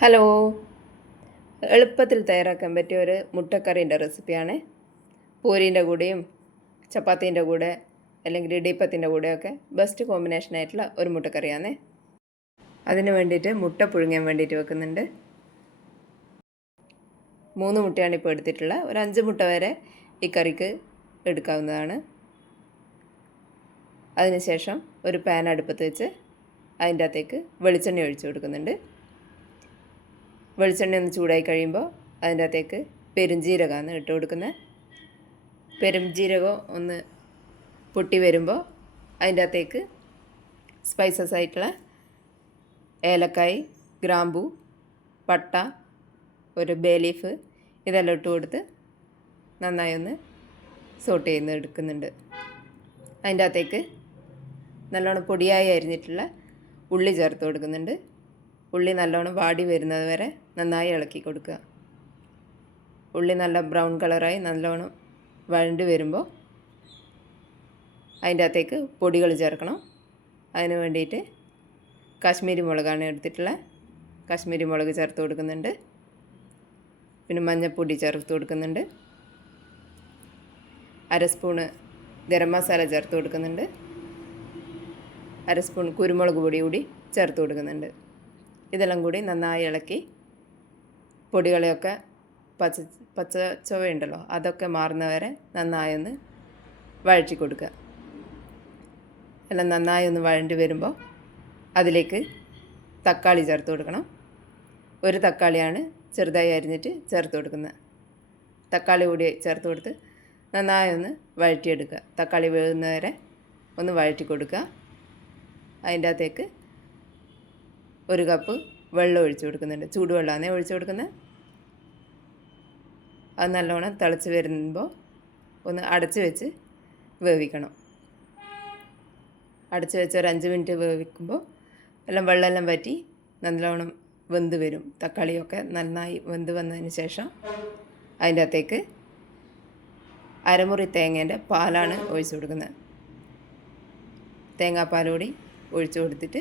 Hello. എളുപ്പത്തിൽ തയ്യാറാക്കാൻ പറ്റിയ ഒരു മുട്ടക്കറീന്റെ റെസിപ്പിയാണ്. പൂരീന്റെ കൂടെയും ചപ്പാത്തീന്റെ കൂടെ അല്ലെങ്കിൽ ഇടിയപ്പത്തിന്റെ കൂടെയൊക്കെ ബെസ്റ്റ് കോമ്പിനേഷൻ ആയിട്ടുള്ള ഒരു മുട്ടക്കറിയാണ്. അതിന് വേണ്ടിയിട്ട് മുട്ട പുഴുങ്ങാൻ വേണ്ടിയിട്ട് വെക്കുന്നുണ്ട്. മൂന്ന് മുട്ടയാണ് ഇപ്പോൾ എടുത്തിട്ടുള്ളത് ഒരു അഞ്ച് മുട്ട വരെ ഈ കറിക്ക് എടുക്കാവുന്നതാണ്. അതിനുശേഷം ഒരു പാൻ അടുപ്പത്ത് വെച്ച് അതിന്റെ അകത്തേക്ക് വെളിച്ചെണ്ണ ഒഴിച്ചു കൊടുക്കുന്നുണ്ട്. വെളിച്ചെണ്ണ ഒന്ന് ചൂടായി കഴിയുമ്പോൾ അതിന്റെ അകത്തേക്ക് പെരുംജീരകമാണ് ഇട്ട് കൊടുക്കുന്നത്. പെരുംജീരകം ഒന്ന് പൊട്ടി വരുമ്പോൾ അതിന്റെ അകത്തേക്ക് സ്പൈസസ് ആയിട്ടുള്ള ഏലക്കായ് ഗ്രാമ്പു പട്ട ഒരു ബേലീഫ് ഇതെല്ലാം ഇട്ട് കൊടുത്ത് നന്നായി ഒന്ന് സോട്ട് ചെയ്യുന്ന എടുക്കുന്നുണ്ട്. അതിന്റെ അകത്തേക്ക് നല്ലോണം പൊടിയായി അരിഞ്ഞിട്ടുള്ള ഉള്ളി ചേർത്ത് കൊടുക്കുന്നുണ്ട്. ഉള്ളി നല്ലോണം വാടി വരുന്നത് വരെ നന്നായി ഇളക്കി കൊടുക്കുക. ഉള്ളി നല്ല ബ്രൗൺ കളറായി നല്ലോണം വഴണ്ട് വരുമ്പോൾ അതിന്റെ അകത്തേക്ക് പൊടികൾ ചേർക്കണം. അതിന് വേണ്ടിയിട്ട് കാശ്മീരി മുളകാണ് എടുത്തിട്ടുള്ളത് കാശ്മീരി മുളക് ചേർത്ത് കൊടുക്കുന്നുണ്ട്. പിന്നെ മഞ്ഞൾപ്പൊടി ചേർത്ത് കൊടുക്കുന്നുണ്ട്. അര സ്പൂണ് ഗരം മസാല ചേർത്ത് കൊടുക്കുന്നുണ്ട്. അര സ്പൂൺ കുരുമുളക് പൊടി കൂടി ചേർത്ത് കൊടുക്കുന്നുണ്ട്. ഇതെല്ലാം കൂടി നന്നായി ഇളക്കി പൊടികളെയൊക്കെ പച്ച പച്ച ചുവയുണ്ടല്ലോ അതൊക്കെ മാറുന്നവരെ നന്നായി ഒന്ന് വഴറ്റി കൊടുക്കുക. എല്ലാം നന്നായി ഒന്ന് വഴണ്ടി വരുമ്പോൾ അതിലേക്ക് തക്കാളി ചേർത്ത് കൊടുക്കണം. ഒരു തക്കാളിയാണ് ചെറുതായി അരിഞ്ഞിട്ട് ചേർത്ത് കൊടുക്കുന്നത്. തക്കാളി കൂടി ചേർത്ത് കൊടുത്ത് നന്നായി ഒന്ന് വഴറ്റിയെടുക്കുക. തക്കാളി വേകുന്നവരെ ഒന്ന് വഴറ്റി കൊടുക്കുക. അതിന്റെ അകത്തേക്ക് ഒരു കപ്പ് വെള്ളം ഒഴിച്ചു കൊടുക്കുന്നുണ്ട്. ചൂടുവെള്ളമാണ് ഒഴിച്ചു കൊടുക്കുന്നത് അത് നല്ലോണം തിളച്ച് വരുമ്പോൾ ഒന്ന് അടച്ച് വെച്ച് വേവിക്കണം. അടച്ച് വെച്ച് ഒരു അഞ്ച് മിനിറ്റ് വേവിക്കുമ്പോൾ എല്ലാം വെള്ളമെല്ലാം വറ്റി നല്ലോണം വെന്ത് വരും. തക്കാളിയൊക്കെ നന്നായി വെന്ത് വന്നതിന് ശേഷം അതിന്റെ അകത്തേക്ക് അരമുറി തേങ്ങേന്റെ പാലാണ് ഒഴിച്ചു കൊടുക്കുന്നത് തേങ്ങാപ്പാൽ കൂടി ഒഴിച്ചു കൊടുത്തിട്ട്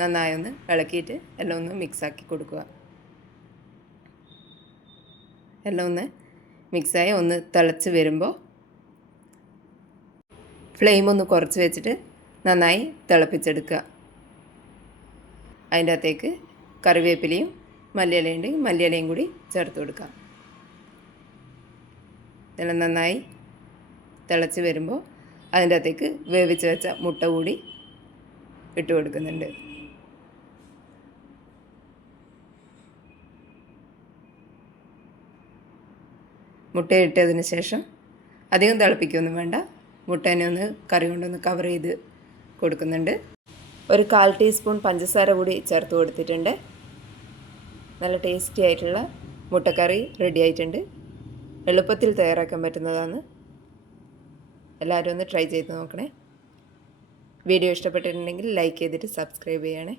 നന്നായി ഒന്ന് ഇളക്കിയിട്ട് എല്ലാം ഒന്ന് മിക്സാക്കി കൊടുക്കുക. എല്ലാം ഒന്ന് മിക്സായി ഒന്ന് തിളച്ച് വരുമ്പോൾ ഫ്ലെയിം ഒന്ന് കുറച്ച് വെച്ചിട്ട് നന്നായി തിളപ്പിച്ചെടുക്കുക. അതിന്റെ അകത്തേക്ക് കറിവേപ്പിലയും മല്ലിയിലയുണ്ടെങ്കിൽ മല്ലിയിലയും കൂടി ചേർത്ത് കൊടുക്കാം ഇതെല്ലാം നന്നായി തിളച്ച് വരുമ്പോൾ അതിന്റെ അകത്തേക്ക് വേവിച്ച് വെച്ച മുട്ട കൂടി ഇട്ട് കൊടുക്കുന്നുണ്ട്. മുട്ട ഇട്ടതിന് ശേഷം അധികം തിളപ്പിക്കൊന്നും വേണ്ട. മുട്ടേനെ ഒന്ന് കറി കൊണ്ടൊന്ന് കവർ ചെയ്ത് കൊടുക്കുന്നുണ്ട്. ഒരു കാൽ ടീസ്പൂൺ പഞ്ചസാര കൂടി ചേർത്ത് കൊടുത്തിട്ടുണ്ട്. നല്ല ടേസ്റ്റി ആയിട്ടുള്ള മുട്ടക്കറി റെഡി ആയിട്ടുണ്ട്. എളുപ്പത്തിൽ തയ്യാറാക്കാൻ പറ്റുന്നതാണ്. എല്ലാവരും ഒന്ന് ട്രൈ ചെയ്ത് നോക്കണേ. വീഡിയോ ഇഷ്ടപ്പെട്ടിട്ടുണ്ടെങ്കിൽ ലൈക്ക് ചെയ്തിട്ട് സബ്സ്ക്രൈബ് ചെയ്യണേ.